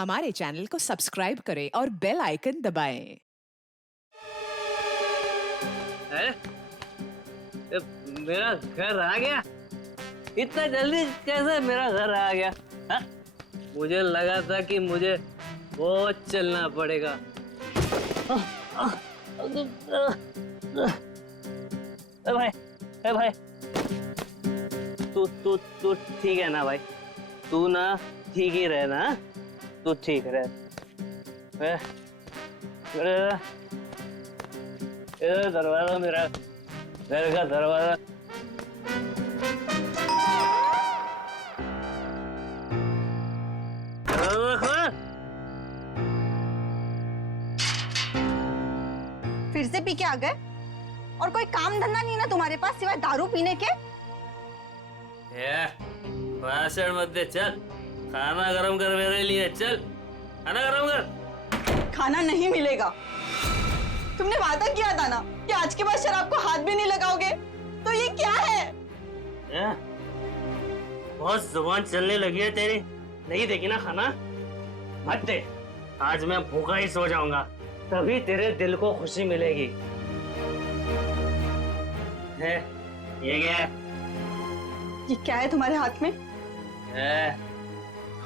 हमारे चैनल को सब्सक्राइब करें और बेल आइकन दबाएं। मेरा घर आ गया? इतना जल्दी कैसे मेरा घर आ गया? हा? मुझे लगा था कि मुझे बहुत चलना पड़ेगा। भाई तू तू तू ठीक है ना भाई? तू ना ठीक ही रहे ना? तू ठीक रहे। इधर दरवाजा, मेरा घर का दरवाजा। फिर से पी के आ गए? और कोई काम धंधा नहीं ना तुम्हारे पास सिवाय दारू पीने के? भाषण मत दे, चल खाना गरम कर मेरे लिए। चल खाना गरम कर। खाना नहीं मिलेगा। तुमने वादा किया था ना कि आज के बाद शराब को हाथ भी नहीं लगाओगे, तो ये क्या है? बहुत जुबान चलने लगी है तेरी। नहीं देगी ना खाना? मत दे। आज मैं भूखा ही सो जाऊंगा, तभी तेरे दिल को खुशी मिलेगी। है ये क्या है? ये क्या है तुम्हारे हाथ में?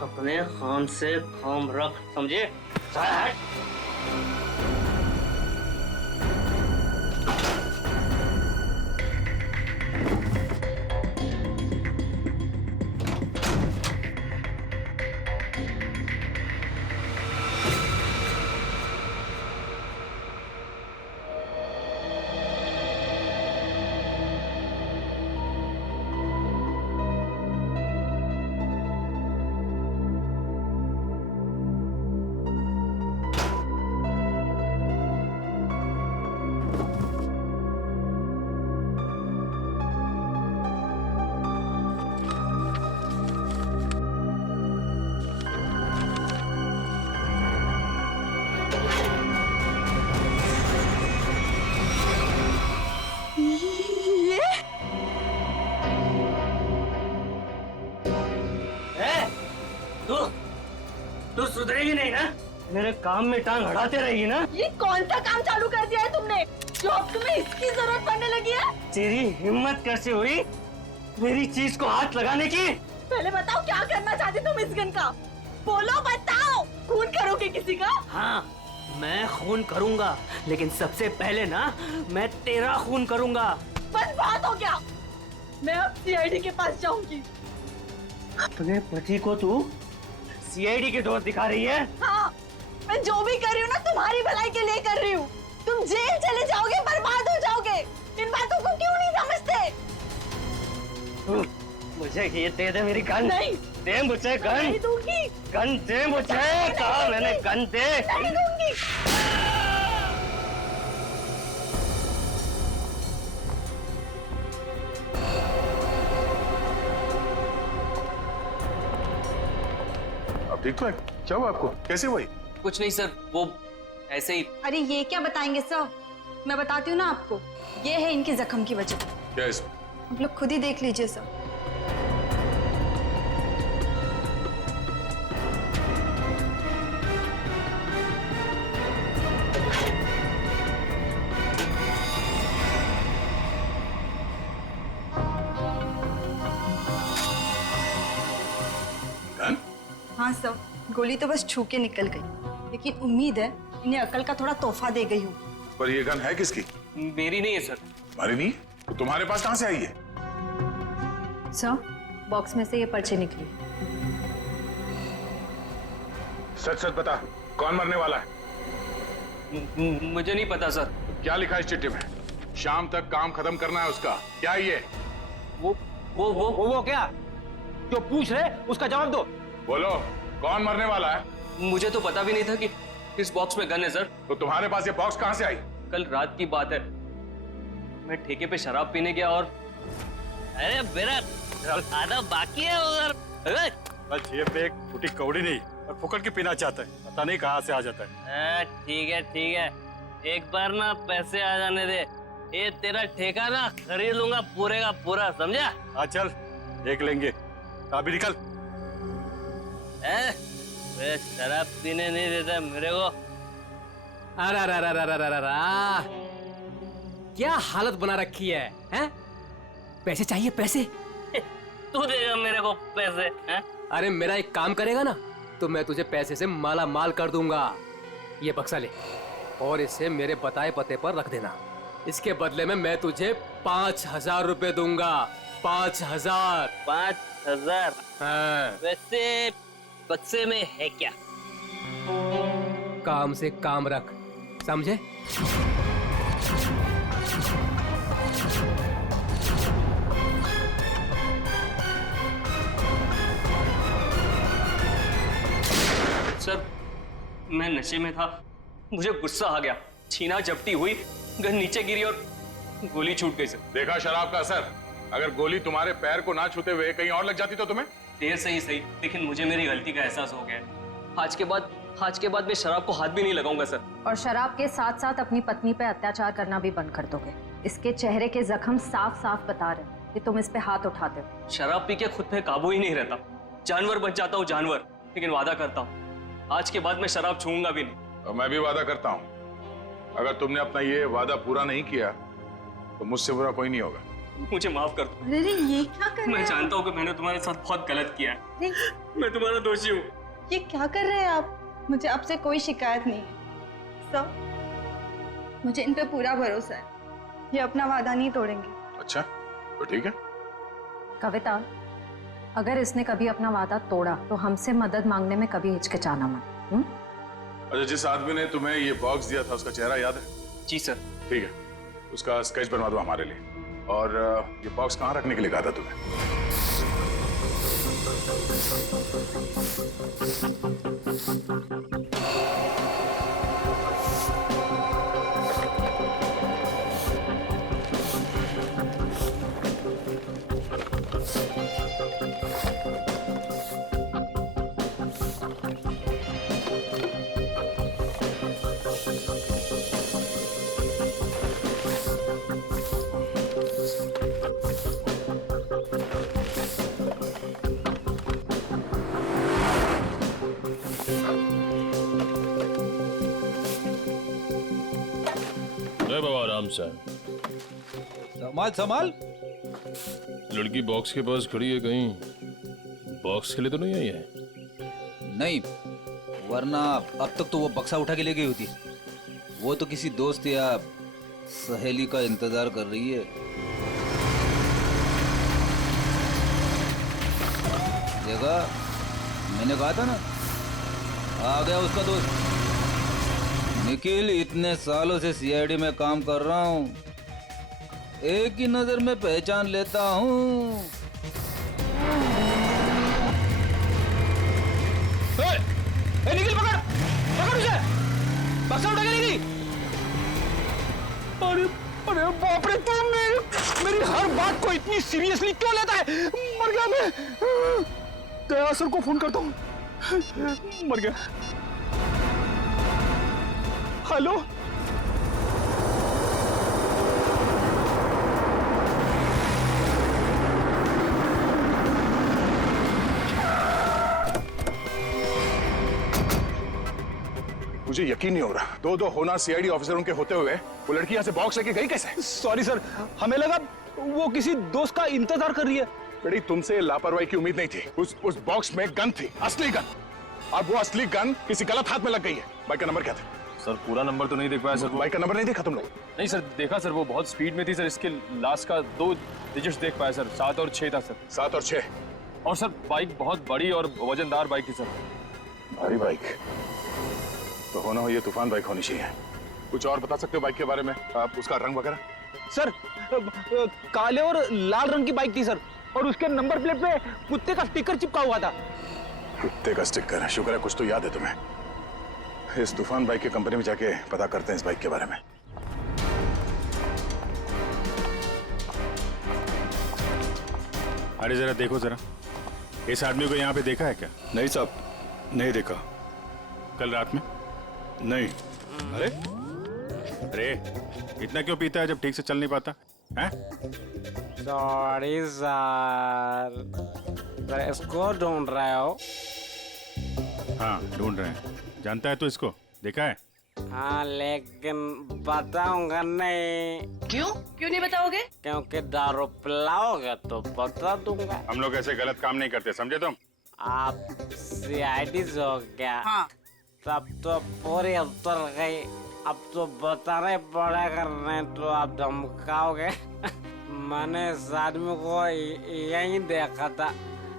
अपने काम से काम रख, समझे? तू सुधरेगी नहीं ना? मेरे काम में टांग अड़ाते रहेगी ना? ये कौन सा काम चालू कर दिया है तुमने जो अब तुम्हें इसकी जरूरत पड़ने लगी है? तेरी हिम्मत कैसे हुई मेरी चीज को हाथ लगाने की? पहले बताओ क्या करना चाहते तुम इस गन का? बोलो, बताओ। खून करोगे किसी का? हाँ, मैं खून करूंगा, लेकिन सबसे पहले ना मैं तेरा खून करूंगा। बस बात हो गया। मैं अब सीआईडी के पास जाऊंगी। अपने पति को तू सीआईडी के दोस्त दिखा रही है? हाँ, मैं जो भी कर रही हूँ ना तुम्हारी भलाई के लिए कर रही हूँ। तुम जेल चले जाओगे, बर्बाद हो जाओगे। इन बातों को क्यों नहीं समझते? मुझे ये दे दे मेरी गन। नहीं दे मुझे गन। नहीं दूंगी। गन दे मुझे। कहा मैंने गन दे। नहीं दूंगी। अब ठीक तो है? क्या हुआ आपको? कैसे हुई? कुछ नहीं सर, वो ऐसे ही। अरे ये क्या बताएंगे सर? मैं बताती हूँ ना आपको। ये है इनके जख्म की वजह। क्या इसमें? आप लोग खुद ही देख लीजिए सर। गन? हाँ सर, गोली तो बस छू के निकल गई, लेकिन उम्मीद है इन्हें अकल का थोड़ा तोहफा दे गई हूँ। पर ये गन है किसकी? मेरी नहीं है सर। तुम्हारी नहीं? तो तुम्हारे पास कहाँ से आई है? सर, बॉक्स में से ये पर्ची निकली। सच सच बता, कौन मरने वाला है? मुझे नहीं पता सर। क्या लिखा है इस चिट्ठी में? शाम तक काम खत्म करना है उसका। क्या ये? वो क्या जो पूछ रहे उसका जवाब दो। बोलो, कौन मरने वाला है? मुझे तो पता भी नहीं था कि इस बॉक्स में गन है सर। तो तुम्हारे पास ये बॉक्स कहाँ से आई? कल रात की बात है, मैं ठेके पे शराब पीने गया और अरे मेरा आधा बाकी है उधर। बस ये पे एक फूटी कौड़ी नहीं और फुकट के पीना चाहता है, पता नहीं कहाँ से आ जाता है। ठीक है, एक बार ना पैसे आ जाने दे, ये तेरा ठेका ना खरीद लूंगा पूरे का पूरा, समझा? हाँ चल देख लेंगे, अभी निकल। क्या शराब पीने नहीं देता मेरे को? अरे अरे अरे अरे अरे अरे, क्या हालत बना रखी है, हैं? पैसे चाहिए, पैसे? तू देगा मेरे को पैसे, हैं? अरे मेरा एक काम करेगा ना तो मैं तुझे पैसे से माला माल कर दूंगा। ये बक्सा ले और इसे मेरे बताए पते पर रख देना। इसके बदले में मैं तुझे 5,000 रुपए दूंगा। 5,000। 5,000? हाँ। वैसे बक्से में है क्या? काम से काम रख, समझे? सर मैं नशे में था, मुझे गुस्सा आ गया, छीना झपटी हुई, गन नीचे गिरी और गोली छूट गई सर। देखा शराब का असर? अगर गोली तुम्हारे पैर को ना छूते हुए कहीं और लग जाती तो तुम्हें? देर सही सही, लेकिन मुझे मेरी गलती का एहसास हो गया। आज के बाद मैं शराब को हाथ भी नहीं लगाऊंगा सर। और शराब के साथ साथ अपनी पत्नी पे अत्याचार करना भी बंद कर दोगे। इसके चेहरे के जख्म साफ साफ बता रहे हैं कि तुम इस पे हाथ उठाते हो। शराब पी के खुद पे काबू ही नहीं रहता, जानवर बन जाता हूँ जानवर। लेकिन वादा करता हूँ आज के बाद मैं शराब छूऊंगा भी नहीं। और मैं भी वादा करता हूँ अगर तुमने अपना ये वादा पूरा नहीं किया तो मुझसे बुरा कोई नहीं होगा। मुझे माफ कर दो। अरे ये क्या कर रहे मैं हैं जानता हूँ कि मैंने तुम्हारे साथ बहुत गलत किया है। अरे मैं तुम्हारा दोषी हूँ। ये क्या कर रहे हैं आप? मुझे आपसे कोई शिकायत नहीं है सब, मुझे इन पे पूरा भरोसा है। ये अपना वादा नहीं तोड़ेंगे। अच्छा तो ठीक है। कविता, अगर इसने कभी अपना वादा तोड़ा तो हमसे मदद मांगने में कभी हिचकिचाना मत। अच्छा, जिस आदमी ने तुम्हें ये बॉक्स दिया था उसका चेहरा याद है? जी सर। ठीक है, उसका स्केच बनवा दो हमारे लिए। और ये बॉक्स कहाँ रखने के लिए कहा था तुम्हें? बाबा आराम से। संभाल संभाल। लड़की बॉक्स के पास खड़ी है, कहीं बॉक्स के लिए तो नहीं आई है? नहीं, वरना अब तक तो वो बक्सा उठा के ले गई होती। वो तो किसी दोस्त या सहेली का इंतजार कर रही है। देखा, मैंने कहा था ना, आ गया उसका दोस्त निखिल। इतने सालों से सीआईडी में काम कर रहा हूँ, एक ही नजर में पहचान लेता हूँ। निखिल पकड़ पकड़ उसे, बक्सा उठा के ले गई। अरे अरे बाप रे, तुम मेरी हर बात को इतनी सीरियसली क्यों लेता है? मर गया मैं। दया सर को फोन करता हूँ। मर गया। हेलो, मुझे यकीन नहीं हो रहा, दो होना सीआईडी ऑफिसरों के होते हुए वो लड़की यहाँ से बॉक्स लेके गई कैसे? सॉरी सर, हमें लगा वो किसी दोस्त का इंतजार कर रही है। बेटी, तुमसे लापरवाही की उम्मीद नहीं थी। उस बॉक्स में गन थी, असली गन। अब वो असली गन किसी गलत हाथ में लग गई है। बाइक का नंबर क्या था? सर पूरा नंबर तो नहीं देख पाया सर। बाइक का नंबर नहीं देखा तुम लोग? नहीं सर, देखा सर, वो बहुत स्पीड में थी सर। इसके लास्ट का 2 डिजिट्स देख पाया सर, 7 और 6 था सर। 7 और 6? और सर बाइक बहुत बड़ी और वजनदार बाइक थी सर। भारी बाइक तो होना हो ये तूफान बाइक होनी चाहिए। कुछ और बता सकते हो बाइक के बारे में? आप उसका रंग वगैरह? सर काले और लाल रंग की बाइक थी सर, और उसके नंबर प्लेट पे कुत्ते का स्टिकर चिपका हुआ था। कुत्ते का स्टिकर? शुक्र है कुछ तो याद है तुम्हें। इस तूफान बाइक की कंपनी में जाके पता करते हैं इस बाइक के बारे में। अरे जरा देखो जरा, इस आदमी को यहाँ पे देखा है क्या? नहीं साहब, नहीं देखा। कल रात में? नहीं। अरे अरे, इतना क्यों पीता है जब ठीक से चल नहीं पाता है? सॉरी सर, इसको ढूंढ रहे हो? हाँ ढूंढ रहे हैं। जानता है तो इसको देखा है? हाँ लेकिन बताऊंगा नहीं। क्यों क्यों नहीं बताओगे? क्योंकि दारू पिलाओगे तो बता दूंगा। हम लोग ऐसे गलत काम नहीं करते, समझे तुम? आप सीआईडी हो क्या? हाँ। तब तो पूरी उतर गई। अब तो बताना ही पड़ेगा, नहीं तो आप धमकाओगे। मैंने इस आदमी को यहीं देखा था,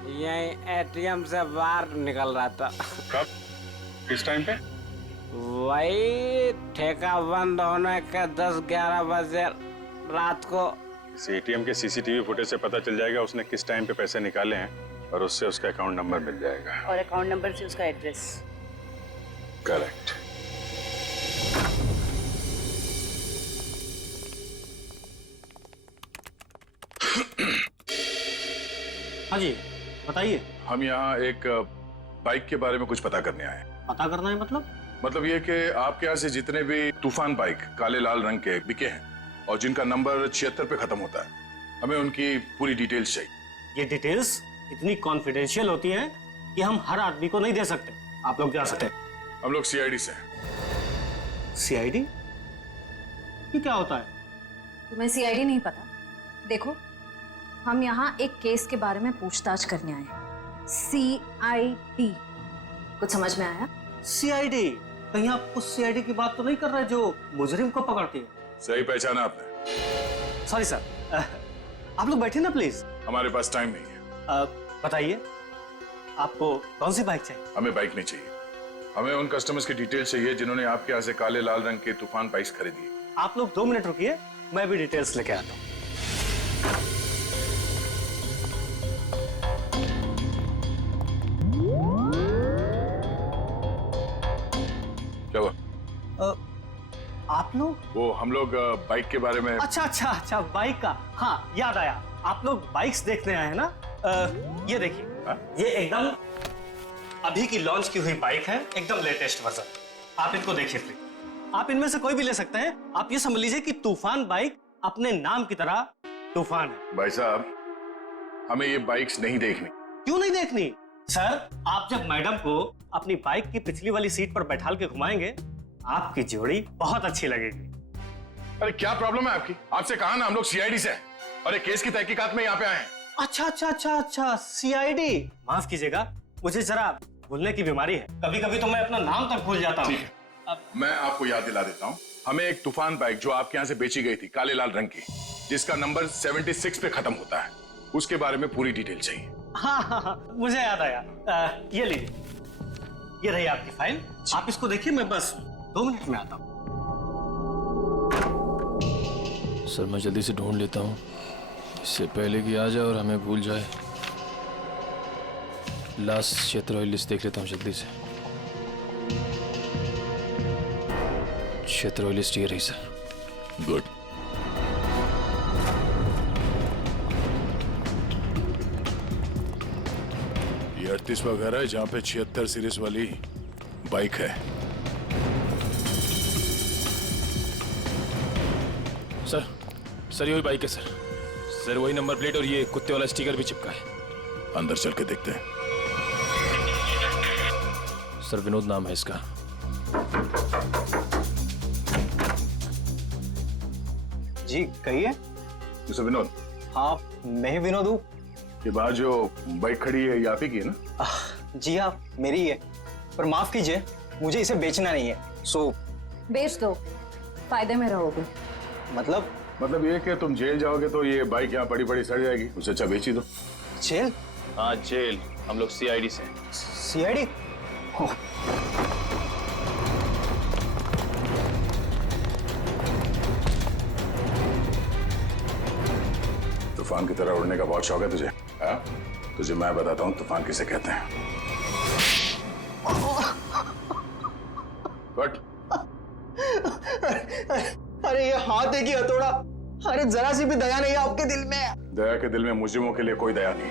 यहीं एटीएम से बाहर निकल रहा था। कब? किस टाइम पे? वही ठेका बंद होने के 10-11 बजे रात को। इस एटीएम के सीसीटीवी फुटेज से पता चल जाएगा उसने किस टाइम पे पैसे निकाले हैं और उससे उसका अकाउंट नंबर मिल जाएगा। और अकाउंट नंबर से उसका एड्रेस। करेक्ट। हाँ जी बताइए। हम यहाँ एक बाइक के बारे में कुछ पता करने आए। पता करना है मतलब ये कि आपके यहाँ से जितने भी तूफान बाइक काले लाल रंग के बिके हैं और जिनका नंबर 76 पे खत्म होता है, हमें उनकी पूरी डिटेल्स चाहिए। ये डिटेल्स इतनी कॉन्फिडेंशियल होती हैं कि हम हर आदमी को नहीं दे सकते। आप लोग जा सकते हैं। हम लोग सीआईडी से हैं। सीआईडी? ये क्या होता है? तुम्हें सीआईडी नहीं पता? देखो, हम यहाँ एक केस के बारे में पूछताछ करने आए हैं। सीआईडी, कुछ समझ में आया? सीआईडी? कहीं आप उस सीआईडी की बात तो नहीं कर रहे जो मुजरिम को पकड़ती है? सही पहचाना आपने। सॉरी सर, आप लोग बैठिए ना प्लीज। हमारे पास टाइम नहीं है। बताइए आपको कौन सी बाइक चाहिए? हमें बाइक नहीं चाहिए, हमें उन कस्टमर्स की डिटेल्स चाहिए जिन्होंने आपके यहाँ से काले लाल रंग के तूफान बाइक्स खरीदी। आप लोग 2 मिनट रुकिए, मैं भी डिटेल्स लेके आता हूँ। क्या हुआ? आप लोग? वो हम लोग बाइक के बारे में। अच्छा बाइक का, हाँ याद आया। आप लोग बाइक्स देखने आए हैं ना? ये देखिए, ये एकदम अभी की लॉन्च की हुई बाइक है, एकदम लेटेस्ट वर्जन। आप इनको देखिए प्लीज। आप इनमें से कोई भी ले सकते हैं। आप ये समझ लीजिए कि तूफान बाइक अपने नाम की तरह तूफान है। भाई साहब, हमें ये बाइक्स नहीं देखनी। क्यों नहीं देखनी? सर, आप जब मैडम को अपनी बाइक की पिछली वाली सीट पर बैठाल के घुमाएंगे, आपकी जोड़ी बहुत अच्छी लगेगी। अरे क्या प्रॉब्लम है आपकी? आपसे कहा ना हम लोग सीआईडी से हैं और एक केस की तहकीकात में यहाँ पे आए हैं। अच्छा, सीआईडी। माफ कीजिएगा, मुझे जरा भूलने की बीमारी है। कभी कभी तो मैं अपना नाम तक भूल जाता हूँ। ठीक है, मैं आपको याद दिला देता हूँ। हमें एक तूफान बाइक जो आपके यहाँ से बेची गई थी काले लाल रंग की, जिसका नंबर 76 पे खत्म होता है, उसके बारे में पूरी डिटेल चाहिए। हाँ, मुझे याद आया। ये लीजिए, ये रही आपकी फाइल। आप इसको देखिए, मैं बस 2 मिनट में आता हूँ। सर मैं जल्दी से ढूंढ लेता हूँ, इससे पहले कि आ जाए और हमें भूल जाए। लास्ट क्षेत्र लिस्ट देख लेता हूँ जल्दी से। क्षेत्र लिस्ट ये रही सर। गुड। ये 38वां घर है जहाँ पे 76 सीरीज वाली बाइक है। सर यही बाइक है सर, वही नंबर प्लेट और ये कुत्ते वाला स्टिकर भी चिपका है। अंदर चल के देखते हैं। सर विनोद नाम है इसका। जी कहिए। मिस्टर विनोद? हाँ मैं ही विनोद हूँ। ये बाहर जो बाइक खड़ी है ये आप ही की है ना? जी हाँ मेरी ही है, पर माफ कीजिए मुझे इसे बेचना नहीं है। सो बेच दो, फायदे में रहोगे। मतलब ये कि तुम जेल जाओगे तो ये बाइक यहाँ पड़ी पड़ी सड़ जाएगी, उससे अच्छा बेच ही दो। जेल? हाँ जेल, हम लोग सीआईडी से। सीआईडी? तूफान की तरह उड़ने का बहुत शौक है तुझे? हाँ? तुझे मैं बताता हूँ तूफान किसे कहते हैं। बट अरे ये हाथ है कि हथौड़ा? अरे जरा सी भी दया नहीं है आपके दिल में? दया के दिल में मुजरिमों के लिए कोई दया नहीं।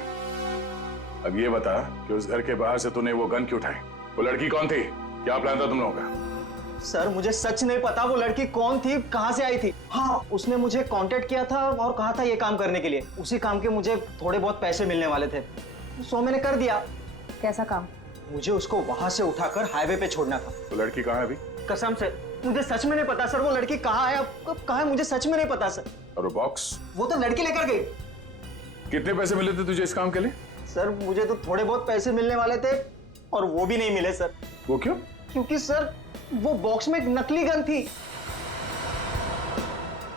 अब ये बता कि उस घर के बाहर से तूने वो गन क्यों उठाई? वो लड़की कौन थी? क्या प्लान था तुम लोगों का? सर मुझे सच नहीं पता वो लड़की कौन थी, कहाँ से आई थी। हाँ उसने मुझे कांटेक्ट किया था और कहा था ये काम करने के लिए। उसी काम के मुझे थोड़े बहुत पैसे मिलने वाले थे, सो मैंने कर दिया। कैसा काम? मुझे उसको वहां से उठाकर हाईवे पे छोड़ना था। तो लड़की कहाँ है अभी? कसम से मुझे सच में नहीं पता सर, वो लड़की कहाँ है, अब कब कहाँ है, मुझे सच में नहीं पता सर। और वो बॉक्स? वो तो लड़की लेकर गई। कितने पैसे मिले थे तुझे इस काम के लिए? सर मुझे तो थोड़े बहुत पैसे मिलने वाले थे और वो भी नहीं मिले सर। वो क्यों? क्योंकि सर वो बॉक्स में एक नकली गन थी।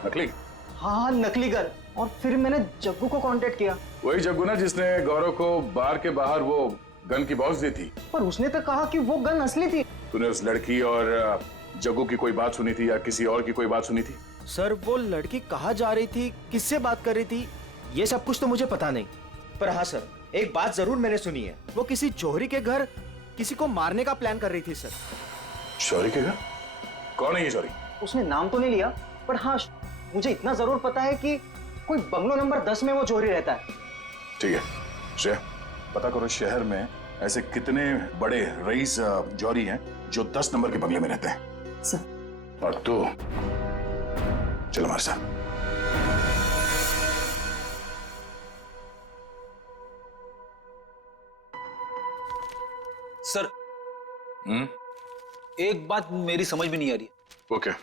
नकली? हाँ नकली गन। और फिर मैंने जग्गू को कांटेक्ट किया। वही जग्गू ना जिसने गौरव को बार के बाहर वो गन की बॉक्स दी थी। पर उसने तो कहा कि वो गन असली थी। तूने उस लड़की और जग्गू की कोई बात सुनी थी या किसी और की कोई बात सुनी थी? सर वो लड़की कहाँ जा रही थी, किससे बात कर रही थी, ये सब कुछ तो मुझे पता नहीं। पर हाँ सर, एक बात जरूर मैंने सुनी है, वो किसी जौहरी के घर किसी को मारने का प्लान कर रही थी सर। जौहरी के घर? कौन है ये जौहरी? उसने नाम तो नहीं लिया, पर हाँ मुझे इतना जरूर पता है कि कोई बंगलो नंबर 10 में वो जौहरी रहता है। ठीक है श्रेया, पता करो शहर में ऐसे कितने बड़े रईस जौहरी हैं जो 10 नंबर के बंगले में रहते हैं। सर। और तू चल हमारे साथ। सर एक बात मेरी समझ में नहीं आ रही। वो क्या?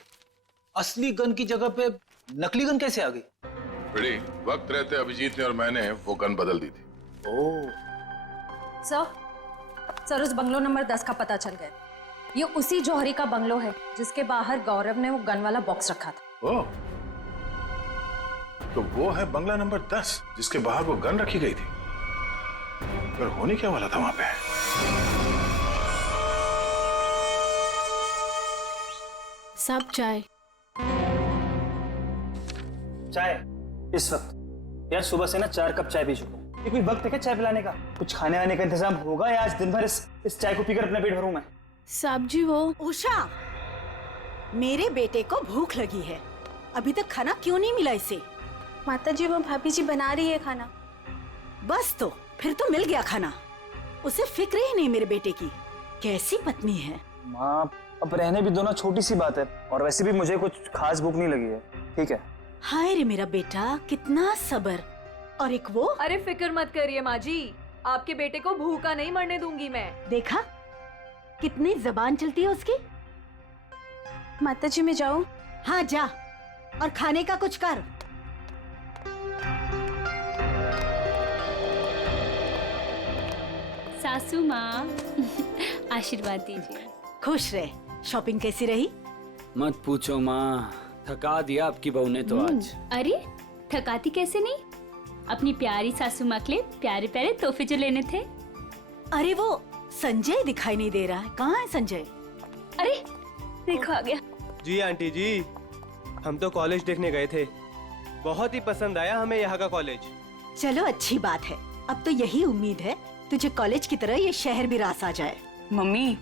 असली गन की जगह पे नकली गन कैसे आ गई? बड़ी वक्त रहते अभिजीत ने और मैंने वो गन बदल दी थी। सर उस बंगलो नंबर 10 का पता चल गया। ये उसी जौहरी का बंगलो है जिसके बाहर गौरव ने वो गन वाला बॉक्स रखा था। ओह, तो वो है बंगला नंबर 10 जिसके बाहर वो गन रखी गई थी। पर होने क्या वाला था वहां पे? सब चाय इस वक्त यार, सुबह से ना 4 कप चाय पी चुका हूँ। ये कोई वक्त है क्या चाय पिलाने का? कुछ खाने वाने का इंतजाम होगा या आज दिन भर इस चाय को पीकर अपना पेट भरूं मैं? साहब जी वो उषा, मेरे बेटे को भूख लगी है, अभी तक खाना क्यों नहीं मिला इसे? माता जी वो भाभी जी बना रही है खाना। बस तो फिर तो मिल गया खाना। उसे फिक्र ही नहीं मेरे बेटे की। कैसी पत्नी है। माँ अब रहने भी दो ना, छोटी सी बात है, और वैसे भी मुझे कुछ खास भूख नहीं लगी है। ठीक है। हाय रे मेरा बेटा, कितना सब्र। और एक वो। अरे फिक्र मत करिए माँ जी, आपके बेटे को भूखा नहीं मरने दूंगी मैं। देखा कितनी जबान चलती है उसकी। माता जी मैं जाऊं? हाँ जा, और खाने का कुछ कर। सासू माँ आशीर्वाद दीजिए। खुश रहे। शॉपिंग कैसी रही? मत पूछो माँ, थका दिया आपकी बहू ने तो आज। अरे थकाती कैसे नहीं, अपनी प्यारी सासू माँ के लिए प्यारे प्यारे तोहफे जो लेने थे। अरे वो संजय दिखाई नहीं दे रहा है, कहाँ है संजय? अरे देखो आ गया। जी आंटी जी, हम तो कॉलेज देखने गए थे, बहुत ही पसंद आया हमें यहाँ का कॉलेज। चलो अच्छी बात है, अब तो यही उम्मीद है तुझे कॉलेज की तरह ये शहर भी रास आ जाए। मम्मी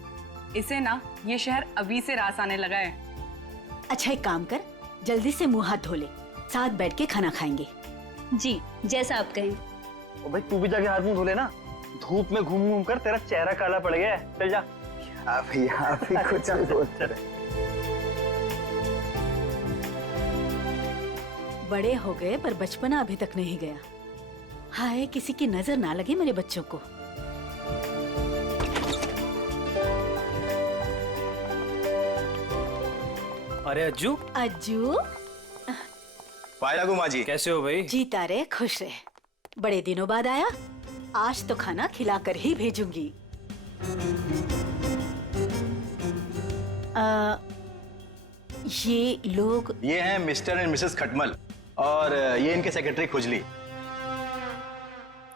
इसे ना ये शहर अभी से रास आने लगा है। अच्छा एक काम कर, जल्दी से मुंह हाथ धो ले, साथ बैठ के खाना खाएंगे। जी जैसा आप कहें। ओ भाई तू भी जाके हाथ मुंह धो ले ना, धूप में घूम घूम कर तेरा चेहरा काला पड़ गया है। चल जा। अभी कुछ बोलते रहे। बड़े हो गए पर बचपना अभी तक नहीं गया। हाय किसी की नजर ना लगे मेरे बच्चों को। अरे अज्जू। अज्जू पाए लागू माँ जी, कैसे हो भाई? जीता रहे, खुश रहे। बड़े दिनों बाद आया, आज तो खाना खिलाकर ही भेजूंगी। ये लोग? ये हैं मिस्टर एंड मिसेस खटमल, और ये इनके सेक्रेटरी खुजली।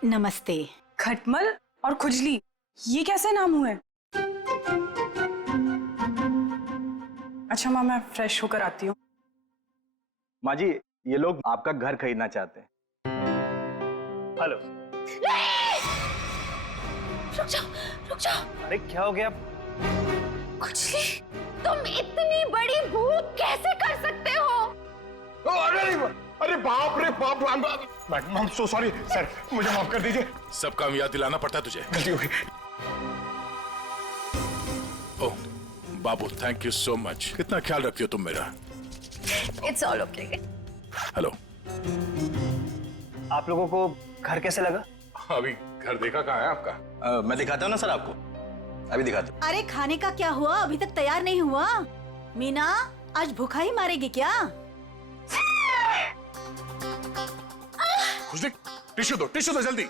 नमस्ते। खटमल और खुजली, ये कैसे नाम हुए? अच्छा माँ मैं फ्रेश होकर आती हूँ। माँ जी ये लोग आपका घर खरीदना चाहते हैं। हेलो। रुक जाओ रुक जाओ। अरे क्या हो गया? खुजली, तुम इतनी बड़ी भूल कैसे कर सकते हो? अरे बाप रे बाप, I am so sorry sir, मुझे माफ कर दीजिए। सब काम याद दिलाना पड़ता है तुझे। गलती हो गई। ओह बाबू, थैंक यू सो मच। कितना ख्याल रखती हो तुम मेरा। It's all okay. हेलो। आप लोगों को घर कैसे लगा? अभी घर देखा कहाँ है आपका? मैं दिखाता हूँ ना सर आपको। अभी दिखाता हूँ। अरे खाने का क्या हुआ? अभी तक तैयार नहीं हुआ। मीना आज भूखा ही मारेगी क्या? खुशली टिश्यू दो जल्दी।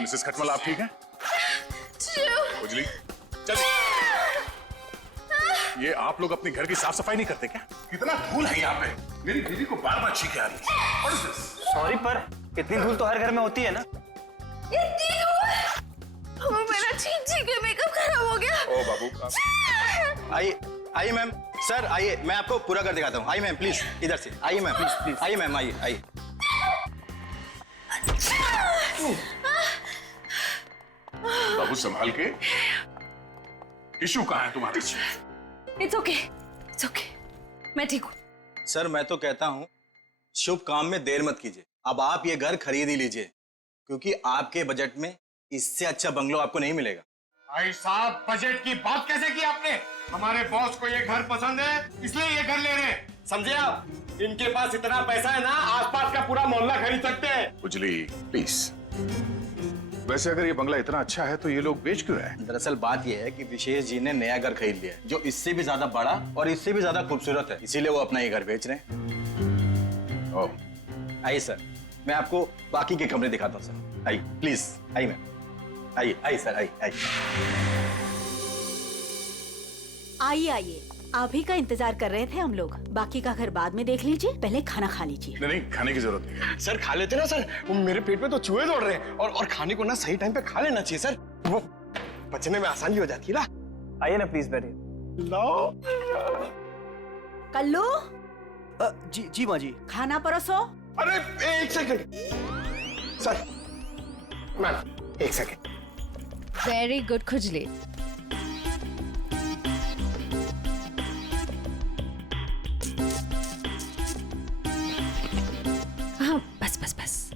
मिसेस खटमल आप ठीक हैं? खुजली चल। ये आप लोग अपने घर की साफ सफाई नहीं करते क्या? कितना धूल है यहाँ पे। मेरी बीवी को बार बार छींके आ रही है। सॉरी पर इतनी धूल तो हर घर में होती है ना। मेरा छींक के मेकअप खराब हो गया। ओ बाबू आइए आइए मैम। सर आइए, मैं आपको पूरा कर दिखाता हूँ। आइए मैम प्लीज, इधर से आइए मैम प्लीज। आइए मैम, आइए आइए। बाबू संभाल के। टिश्यू कहाँ है तुम्हारे? इट्स ओके, मैं ठीक हूँ। सर मैं तो कहता हूँ शुभ काम में देर मत कीजिए। अब आप ये घर खरीद ही लीजिए, क्योंकि आपके बजट में इससे अच्छा बंगलो आपको नहीं मिलेगा। भाई साहब, बजट की बात कैसे की आपने? हमारे बॉस को ये घर पसंद है, इसलिए ये घर ले रहे हैं, समझे आप? इनके पास इतना पैसा है ना, आसपास का पूरा मोहल्ला खरीद सकते हैं। खुजली प्लीज। वैसे अगर ये बंगला इतना अच्छा है तो ये लोग बेच क्यों रहे हैं? दरअसल बात ये है कि विशेष जी ने नया घर खरीद लिया है, जो इससे भी ज्यादा बड़ा और इससे भी ज्यादा खूबसूरत है, इसीलिए वो अपना ये घर बेच रहे हैं। ओह आइए सर, मैं आपको बाकी के कमरे दिखाता हूँ सर। आइए प्लीज, आइए मैम, आइए आइए सर, आइए आइए। आइए आइए, आप ही का इंतजार कर रहे थे हम लोग। बाकी का घर बाद में देख लीजिए, पहले खाना खा लीजिए। नहीं खाने की जरूरत नहीं है। सर खा लेते ना सर, वो मेरे पेट में तो चूहे दौड़ रहे हैं, और खाने को ना सही टाइम पे खा लेना चाहिए सर, वो पचने में आसानी हो जाती है ना। आइए ना प्लीज बैठिए। लो कल्लू। जी माँ जी। खाना परोसो। अरे एक सेकंड सर, मैम एक सेकंड। वेरी गुड खुजली। हाँ बस बस बस।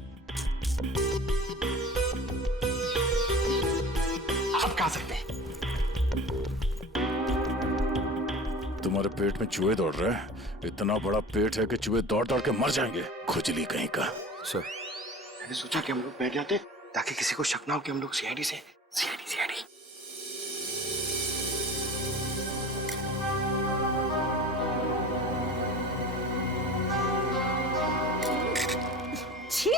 आप खा सकते हैं। तुम्हारे पेट में चूहे दौड़ रहे हैं? इतना बड़ा पेट है कि चूहे दौड़ दौड़ के मर जाएंगे। खुजली कहीं का। सर मैंने सोचा कि हम लोग बैठ जाते ताकि किसी को शक ना हो कि हम लोग सीआईडी से। सीआईडी छी।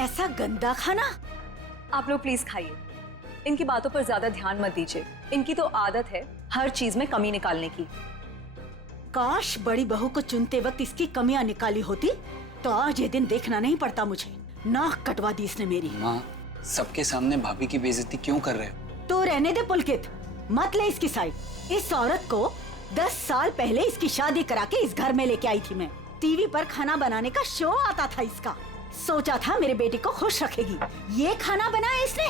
ऐसा गंदा खाना। आप लोग प्लीज खाइए, इनकी बातों पर ज्यादा ध्यान मत दीजिए। इनकी तो आदत है हर चीज में कमी निकालने की। काश बड़ी बहू को चुनते वक्त इसकी कमियां निकाली होती तो आज ये दिन देखना नहीं पड़ता मुझे। नाक कटवा दी इसने मेरी। माँ, सबके सामने भाभी की बेइज्जती क्यों कर रहे हो? तो रहने दे पुलकित, मत ले इसकी साइड। इस औरत को 10 साल पहले इसकी शादी करा के इस घर में लेके आई थी मैं। टीवी पर खाना बनाने का शो आता था इसका। सोचा था मेरे बेटे को खुश रखेगी। ये खाना बनाया इसने।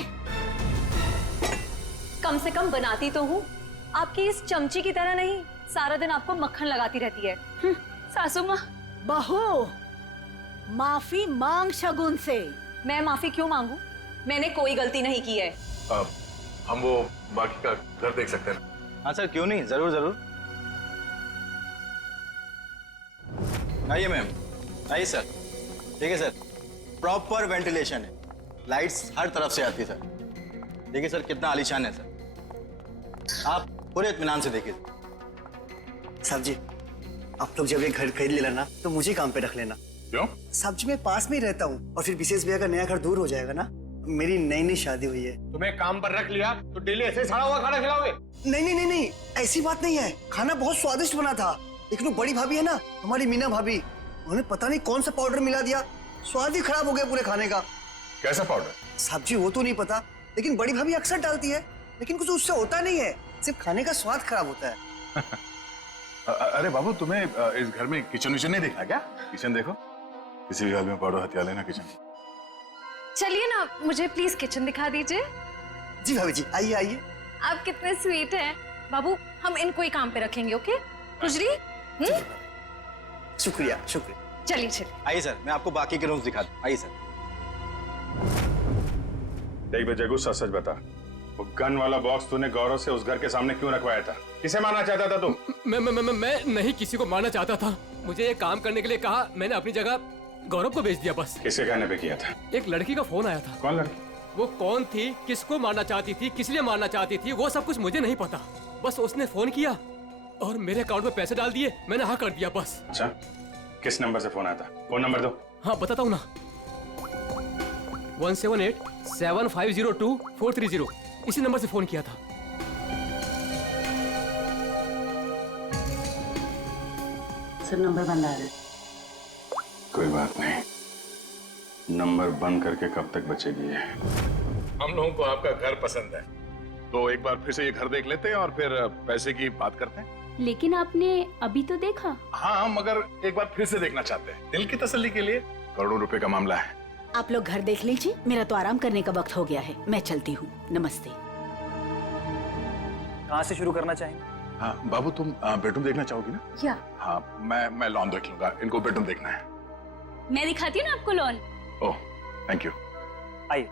कम से कम बनाती तो हूँ, आपकी इस चमची की तरह नहीं सारा दिन आपको मक्खन लगाती रहती है। सासू माँ। बहू माफी मांग शगुन से। मैं माफी क्यों मांगू? मैंने कोई गलती नहीं की है। हम वो बाकी का घर देख सकते हैं? हाँ सर, क्यों नहीं, जरूर जरूर। आइए मैम, आइए सर। ठीक है सर, प्रॉपर वेंटिलेशन है, लाइट्स हर तरफ से आती है सर। देखिए सर कितना आलीशान है सर, आप पूरे इत्मीनान से देखिए। साहब जी, आप लोग जब ये घर खरीद लेना ना तो मुझे काम पे रख लेना। क्यों? साहब जी मैं पास में ही रहता हूँ, और फिर विशेष भैया का नया घर दूर हो जाएगा ना। मेरी नई शादी हुई है। तुम्हें काम पर रख लिया तो डेली ऐसे सड़ा हुआ खाना खिलाओगे? नहीं, ऐसी बात नहीं है। खाना बहुत स्वादिष्ट बना था, लेकिन वो बड़ी भाभी है ना, हमारी मीना भाभी, उन्होंने पता नहीं कौन सा पाउडर मिला दिया, स्वाद ही खराब हो गया पूरे खाने का। कैसा पाउडर? साहब जी वो तो नहीं पता, लेकिन बड़ी भाभी अक्सर डालती है, लेकिन कुछ उससे होता नहीं है, सिर्फ खाने का स्वाद खराब होता है। अरे बाबू, तुम्हें इस घर में किचन विचन नहीं देखा क्या? किचन देखो, किसी भी हाल में पाउडर हथिया लेना किचन। चलिए ना, मुझे प्लीज किचन दिखा दीजिए। जी भाभी जी, आइए आइए। आप कितने स्वीट हैं बाबू। हम इनको ही काम पे रखेंगे, ओके? खुजली। शुक्रिया शुक्रिया। चलिए। आइए सर, मैं आपको बाकी के रूम्स दिखा दूं। आइए सर। देख बे जगू, सच सच बता, वो गन वाला बॉक्स तूने गौरव से उस घर के सामने क्यों रखवाया था? किसे मारना चाहता था तू? मैं नहीं किसी को मारना चाहता था। मुझे ये काम करने के लिए कहा, मैंने अपनी जगह गौरव को भेज दिया बस। किसके कहने पे किया था? एक लड़की का फोन आया था। कौन लड़की? वो कौन थी, किसको मारना चाहती थी, किस लिए मारना चाहती थी, वो सब कुछ मुझे नहीं पता। बस उसने फोन किया और मेरे अकाउंट में पैसे डाल दिए, मैंने हाँ कर दिया बस। अच्छा, किस नंबर से फोन आया था? फोन नंबर दो। हाँ बताता हूँ ना, 178-7502-430, इसी नंबर से फोन किया था। सर नंबर बंद आ रहा है। कोई बात नहीं, नंबर बंद करके कब तक बचेगी ये? हम लोगों को आपका घर पसंद है, तो एक बार फिर से ये घर देख लेते हैं और फिर पैसे की बात करते हैं। लेकिन आपने अभी तो देखा। हाँ, मगर एक बार फिर से देखना चाहते हैं, दिल की तसल्ली के लिए। करोड़ों रुपए का मामला है। आप लोग घर देख लीजिए, मेरा तो आराम करने का वक्त हो गया है, मैं चलती हूँ। नमस्ते। कहाँ से शुरू करना चाहेंगे? हाँ बाबू, तुम बेडरूम देखना चाहोगी ना? या हाँ, मैं लॉन देख लूंगा, इनको बेडरूम देखना है। मैं दिखाती हूँ ना आपको लॉन। Oh, thank you. आइए।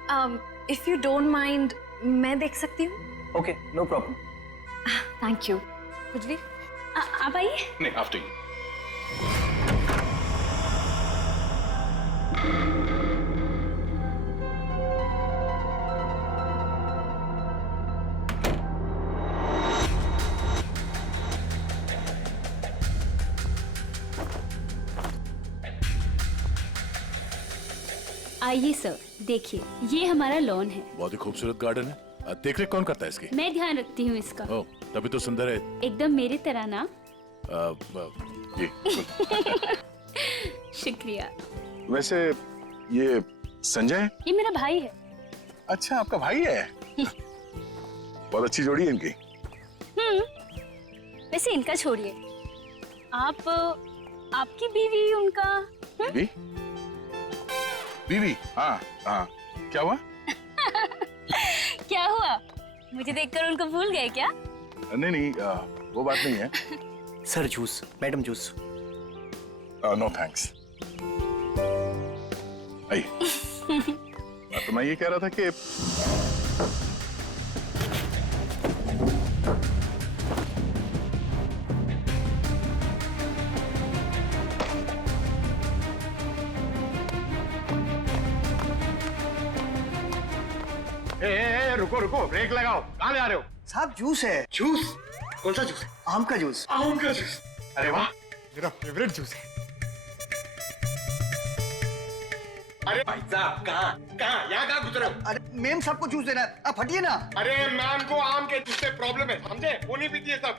इफ यू डोंट माइंड, मैं देख सकती हूँ? Okay, no problem. Thank you. कुछ आप आइए। नहीं, आफ्टर यू। आइए सर, देखिए ये हमारा लॉन है। बहुत ही खूबसूरत गार्डन है। देख रेख कौन करता है इसकी? मैं ध्यान रखती हूँ इसका। ओह, तभी तो सुंदर है। एकदम मेरी तरह ना। ये शुक्रिया। वैसे ये संजय? ये मेरा भाई है। अच्छा, आपका भाई है? बहुत अच्छी जोड़ी है इनकी। वैसे इनका छोड़िए, आप आपकी बीवी उनका। बीवी? बीवी? हाँ हाँ, क्या हुआ? क्या हुआ? मुझे देखकर उनको भूल गए क्या? नहीं नहीं, वो बात नहीं है। Sir juice, madam juice. No thanks. तो मैं ये कह रहा था कि रुको रुको, ब्रेक लगाओ। कहाँ ले आ रहे हो? साहब जूस है। जूस? कौन सा जूस है? आम का जूस। आम का जूस? अरे वाह, मेरा फेवरेट जूस है। अरे भाई साहब, कहाँ यहाँ कहाँ गुजरे हो? अरे मैम सबको जूस देना है, आप हटिए ना। अरे मैम को आम के जूस से प्रॉब्लम है, समझे? वो नहीं पीती है सब।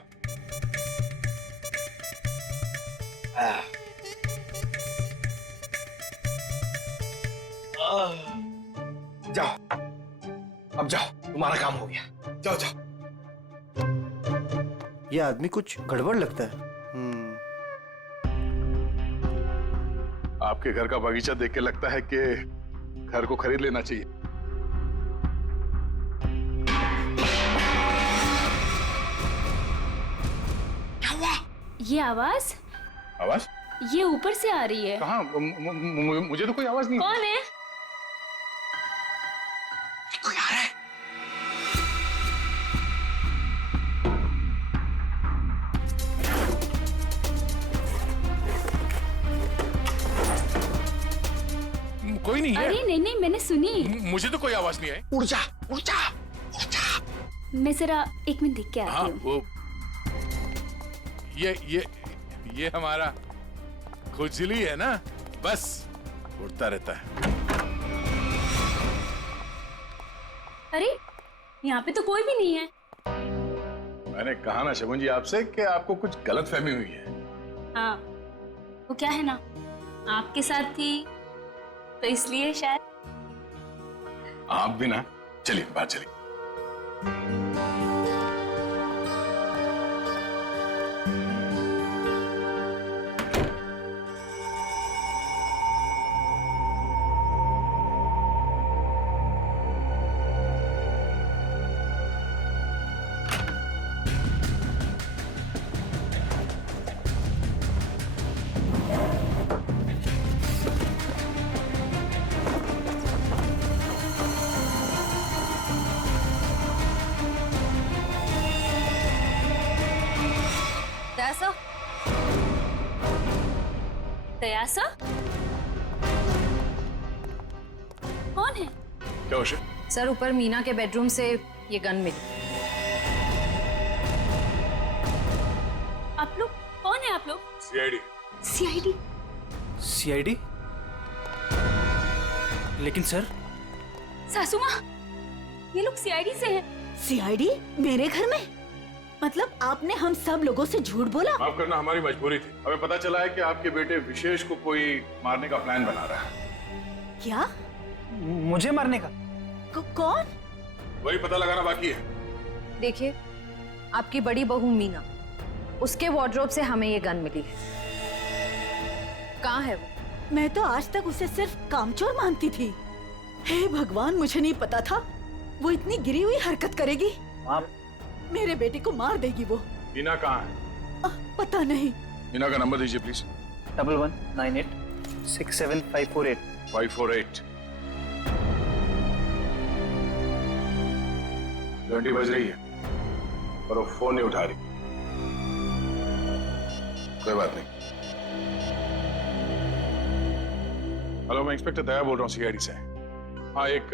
जाओ, अब जाओ, तुम्हारा काम हो गया। जाओ जाओ। ये आदमी कुछ गड़बड़ लगता है। आपके घर का बगीचा देख के लगता है कि घर को खरीद लेना चाहिए। क्या हुआ? ये आवाज? आवाज? ये ऊपर से आ रही है। कहाँ? मुझे तो कोई आवाज नहीं। कौन है? कोई आ रहा है। कोई नहीं है। अरे नहीं नहीं, मैंने सुनी। मुझे तो कोई आवाज नहीं आई। उड़ जा, उड़ जा, उड़ जा। मैं जरा 1 मिनट देख के आती हूँ। वो ये हमारा खुजली है ना, बस उड़ता रहता है। अरे यहाँ पे तो कोई भी नहीं है। मैंने कहा ना शगुन जी आपसे कि आपको कुछ गलतफहमी हुई है। हाँ, वो क्या है ना, आपके साथ थी तो इसलिए शायद। आप भी ना, चलिए बाहर चलिए। दयासा? दयासा? कौन है? क्या उसे? सर ऊपर मीना के बेडरूम से ये गन मिली। आप लोग कौन है? आप लोग सीआईडी। सीआईडी? सीआईडी? लेकिन सर सासू माँ, ये लोग सीआईडी से हैं। सीआईडी मेरे घर में? मतलब आपने हम सब लोगों से झूठ बोला? माफ करना, हमारी मजबूरी थी। हमें पता चला है कि आपके बेटे विशेष को कोई मारने का प्लान बना रहा है। क्या? मुझे मारने का? कौन? वही पता लगाना बाकी है। देखिए, आपकी बड़ी बहू मीना, उसके वार्डरोब से हमें ये गन मिली है। कहाँ है वो? मैं तो आज तक उसे सिर्फ कामचोर मानती थी। हे भगवान, मुझे नहीं पता था वो इतनी गिरी हुई हरकत करेगी। आप मेरे बेटे को मार देगी वो। मीना कहाँ है? पता नहीं। मीना का नंबर दीजिए प्लीज। 1198 67548 548। घंटी बज रही है पर वो फोन नहीं उठा रही। कोई बात नहीं। हेलो, मैं इंस्पेक्टर दया बोल रहा हूँ सीआईडी से। हाँ, एक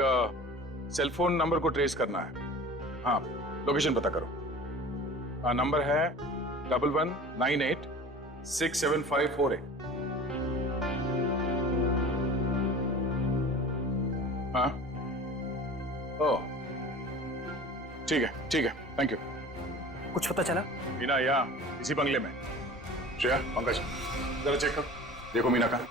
सेल फोन नंबर को ट्रेस करना है। हाँ, लोकेशन पता करो। हाँ, नंबर है 1198 67548। हाँ, ओ ठीक है, थैंक यू। कुछ पता चला? मीना यहाँ इसी बंगले में। श्रेया, पंकज, जरा चेक करो, देखो मीना कहाँ।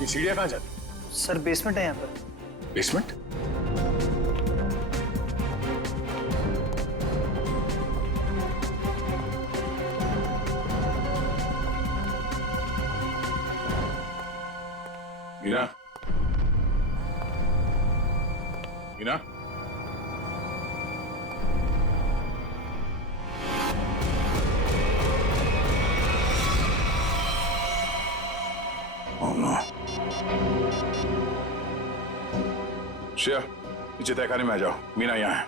ये सीढ़ियाँ कहाँ जाती? सर बेसमेंट है यहाँ पर। Basement? Meena, Meena, oh no. Shreya, नीचे तहखाने में आ जाओ, मीना यहाँ है।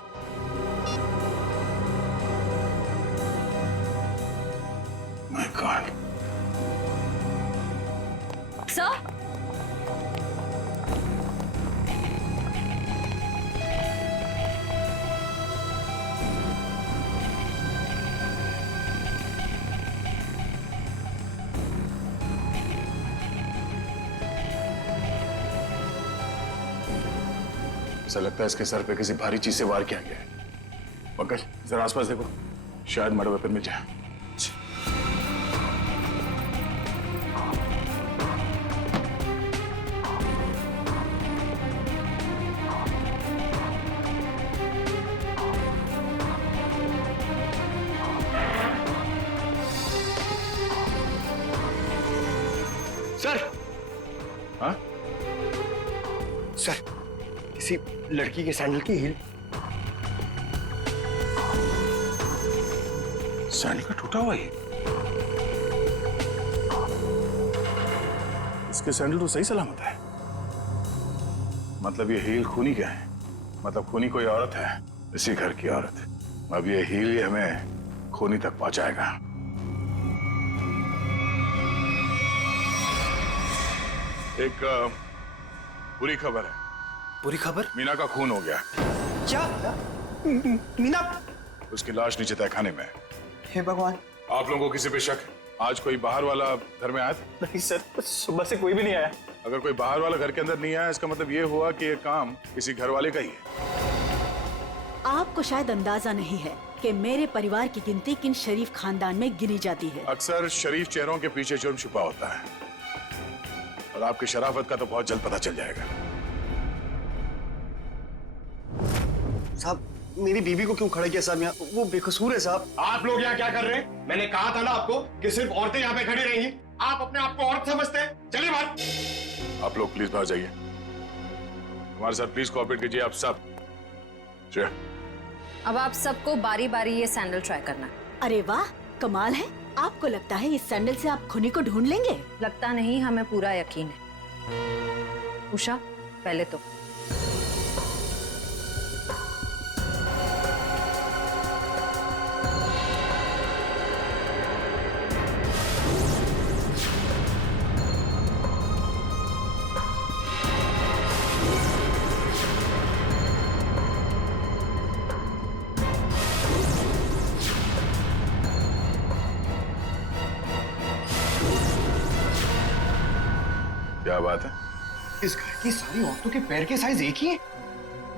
My God. सर, ऐसा लगता है इसके सर पे किसी भारी चीज से वार किया गया है। पंकज, जरा आसपास देखो, शायद मर्डर वेपन मिल जाए। सर, हाँ? सर, किसी लड़की के सैंडल की हील। सैंडल का टूटा हुआ ही। इसके सैंडल तो सही सलामत है। मतलब ये हील खूनी क्या है? मतलब खूनी कोई औरत है, इसी घर की औरत। अब ये हील ही हमें खूनी तक पहुंचाएगा। एक बुरी खबर है। बुरी खबर? मीना का खून हो गया। क्या? मीना? उसकी लाश नीचे तहखाने में है। हे भगवान। आप लोगों को किसी पे शक? आज कोई बाहर वाला घर में आया था? नहीं सर, सुबह से कोई भी नहीं आया। अगर कोई बाहर वाला घर के अंदर नहीं आया, इसका मतलब ये हुआ कि ये काम किसी घर वाले का ही है। आपको शायद अंदाजा नहीं है कि मेरे परिवार की गिनती किन शरीफ खानदान में गिनी जाती है। अक्सर शरीफ चेहरों के पीछे जुर्म छुपा होता है, और आपकी शराफत का तो बहुत जल्द पता चल जाएगा। साहब, मेरी बीवी को क्यों खड़ा किया साहब यहाँ? वो बेकसूर है साहब। आप लोग यहाँ क्या कर रहे हैं? मैंने कहा था ना आपको कि सिर्फ औरतें यहाँ पे खड़ी रहेंगी। आप अपने आप को औरत समझते हैं। चलिए बाहर। आप लोग प्लीज बाहर जाइए। हमारे साथ प्लीज कोऑपरेट कीजिए आप सब। श्रेया, अब आप सबको बारी बारी ये सैंडल ट्राई करना है। अरे वाह, कमाल है। आपको लगता है इस सैंडल से आप खूनी को ढूंढ लेंगे? लगता नहीं, हमें पूरा यकीन है। उषा, पहले तो क्या बात है? इस घर की सारी औरतों के पैर के साइज एक ही है।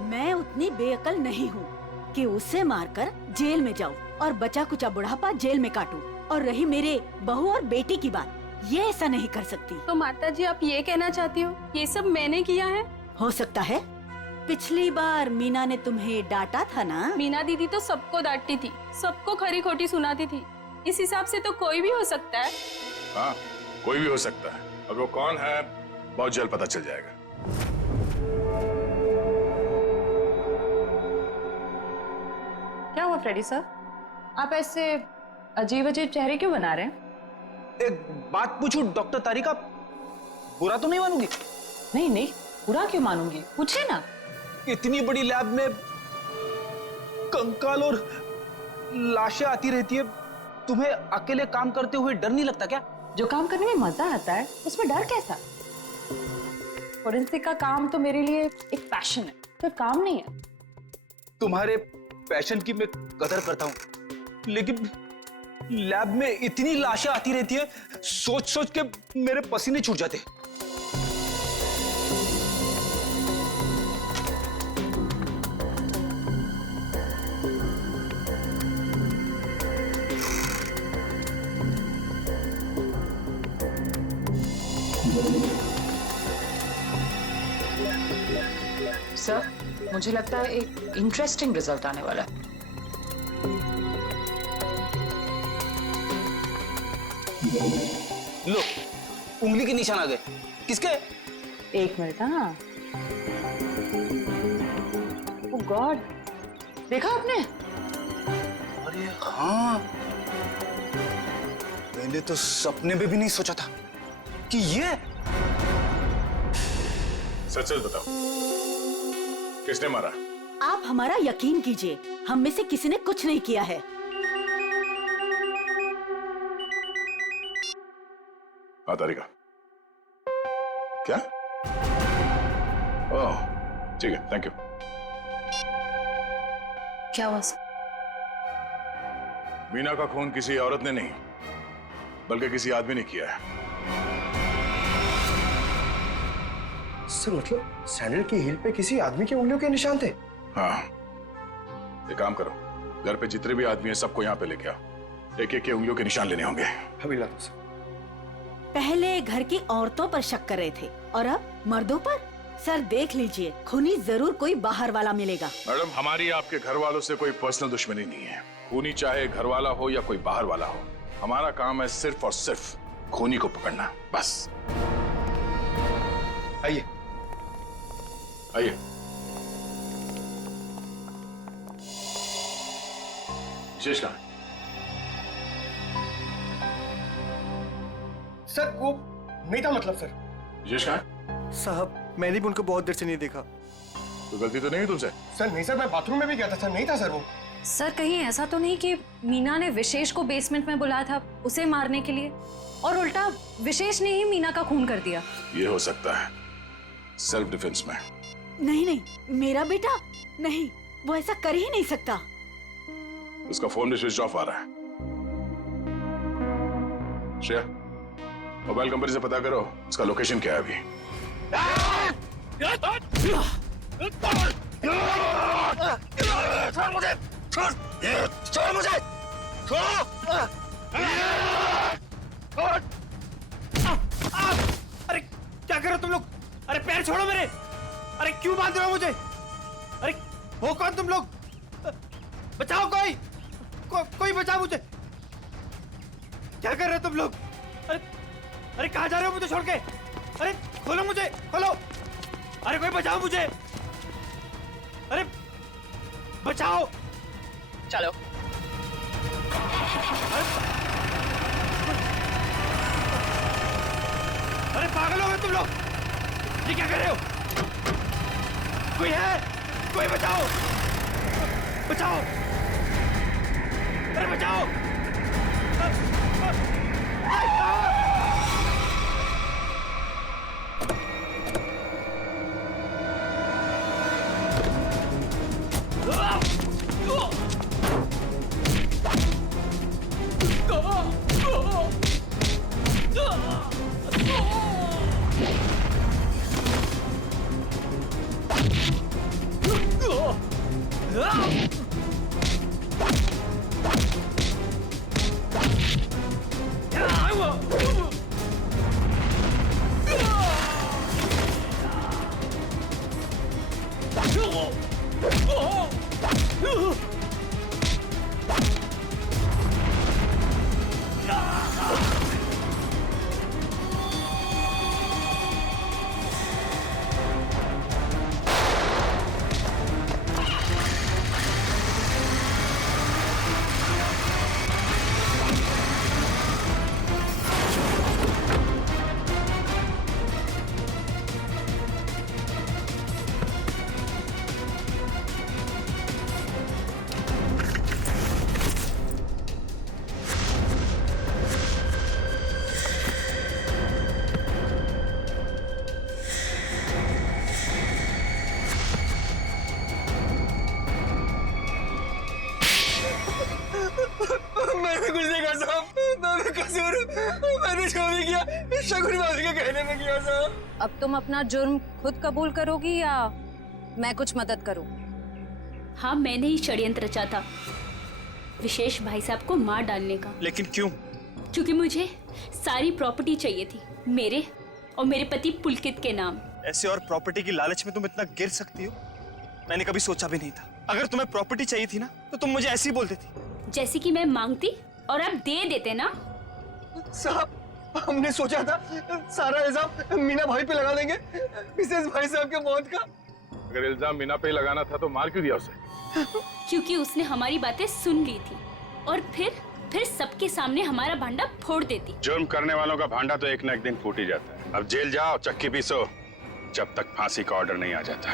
मैं उतनी बेअकल नहीं हूँ कि उसे मारकर जेल में जाऊँ और बचा कुचा बुढ़ापा जेल में काटूं। और रही मेरे बहू और बेटी की बात, ये ऐसा नहीं कर सकती। तो माता जी आप ये कहना चाहती हो ये सब मैंने किया है? हो सकता है। पिछली बार मीना ने तुम्हें डांटा था ना? मीना दीदी तो सबको डांटती थी, सबको खरी खोटी सुनाती थी। इस हिसाब से तो कोई भी हो सकता है। हाँ, कोई भी हो सकता है। और वो कौन है बहुत जल्द पता चल जाएगा। क्या हुआ फ्रेडी सर, आप ऐसे अजीब अजीब चेहरे क्यों बना रहे हैं? एक बात पूछूं डॉक्टर तारिका, बुरा तो नहीं मानूंगी? नहीं नहीं, बुरा क्यों मानूंगी, पूछे ना। इतनी बड़ी लैब में कंकाल और लाशें आती रहती है, तुम्हें अकेले काम करते हुए डर नहीं लगता क्या? जो काम करने में मजा आता है उसमें डर कैसा? फोरेंसिक का काम तो मेरे लिए एक पैशन है, तो काम नहीं है। तुम्हारे पैशन की मैं कदर करता हूँ, लेकिन लैब में इतनी लाशें आती रहती है, सोच सोच के मेरे पसीने छूट जाते। सर, मुझे लगता है एक इंटरेस्टिंग रिजल्ट आने वाला है। लो, उंगली के निशान आ गए। किसके? एक मिनट। हाँ, ओह गॉड, देखा आपने? अरे हाँ, मैंने तो सपने में भी नहीं सोचा था कि ये। सच सच बताओ, किसने मारा? आप हमारा यकीन कीजिए, हम में से किसी ने कुछ नहीं किया है। हाँ तारिका, क्या? ओह ठीक है, थैंक यू। क्या हुआ सर? मीना का खून किसी औरत ने नहीं बल्कि किसी आदमी ने किया है। सर मतलब सैंडल की हील पे किसी आदमी की उंगलियों के निशान थे? हाँ, एक काम करो, घर पे जितने भी आदमी हैं सबको यहाँ पे लेके आओ, एक एक के उंगलियों के निशान लेने होंगे। अभी ला दो सर। पहले घर की औरतों पर शक कर रहे थे और अब मर्दों पर। सर देख लीजिए, खूनी जरूर कोई बाहर वाला मिलेगा। मैडम, हमारी आपके घर वालों से कोई पर्सनल दुश्मनी नहीं है। खूनी चाहे घर वाला हो या कोई बाहर वाला हो, हमारा काम है सिर्फ और सिर्फ खूनी को पकड़ना, बस। आइए आइए। विशेष कहाँ? सर वो नहीं था, मतलब सर। विशेष कहाँ? साहब मैंने भी उनको बहुत देर से नहीं देखा। कोई गलती तो नहीं है तुमसे? सर नहीं सर, मैं बाथरूम में भी गया था सर, नहीं था सर वो। सर कहीं ऐसा तो नहीं कि मीना ने विशेष को बेसमेंट में बुलाया था उसे मारने के लिए और उल्टा विशेष ने ही मीना का खून कर दिया? ये हो सकता है, सेल्फ डिफेंस में। नहीं नहीं, मेरा बेटा नहीं, वो ऐसा कर ही नहीं सकता। उसका फोन भी स्विच ऑफ आ रहा है। श्रेया, मोबाइल कंपनी से पता करो उसका लोकेशन क्या है अभी। छोड़ मुझे, छोड़ मुझे, अरे क्या कर रहे हो तुम लोग? अरे पैर छोड़ो मेरे। अरे क्यों बांध रहे हो मुझे? अरे हो कौन तुम लोग? बचाओ कोई, कोई बचाओ मुझे। क्या कर रहे हो तुम लोग? अरे कहाँ जा रहे हो मुझे छोड़ के? अरे खोलो मुझे, खोलो। अरे कोई बचाओ मुझे। अरे बचाओ। चलो। अरे पागल हो गए तुम लोग? ये क्या कर रहे हो? कोई है? कोई बचाओ, बचाओ। अरे बचाओ। मैंने कुछ नहीं कहा साहब, मैं बेकसूर हूँ। मैंने जो भी किया शगुन भाभी के कहने में किया साहब। अब तुम अपना जुर्म खुद कबूल करोगी या मैं कुछ मदद करूं? हाँ, मैंने ही षड्यंत्र रचा था विशेष भाई साहब को मार डालने का। लेकिन क्यों? क्योंकि मुझे सारी प्रॉपर्टी चाहिए थी, मेरे और मेरे पति पुलकित के नाम। ऐसे और प्रॉपर्टी की लालच में तुम इतना गिर सकती हो, मैंने कभी सोचा भी नहीं था। अगर तुम्हें प्रॉपर्टी चाहिए थी ना तो तुम मुझे ऐसे ही बोल देती। जैसे कि मैं मांगती और आप दे देते ना। साहब हमने सोचा था सारा इल्जाम मीना भाई पे लगा देंगे, मिसेस भाई साहब के मौत का। अगर इल्जाम मीना पे ही लगाना था तो मार क्यों दिया उसे? क्योंकि उसने हमारी बातें सुन ली थी और फिर सबके सामने हमारा भांडा फोड़ देती। जुर्म करने वालों का भांडा तो एक न एक दिन फूट ही जाता है। अब जेल जाओ, चक्की पीसो, जब तक फांसी का ऑर्डर नहीं आ जाता।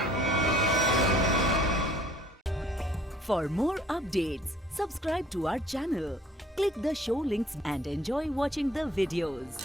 For more updates, subscribe to our channel, click the show links and enjoy watching the videos.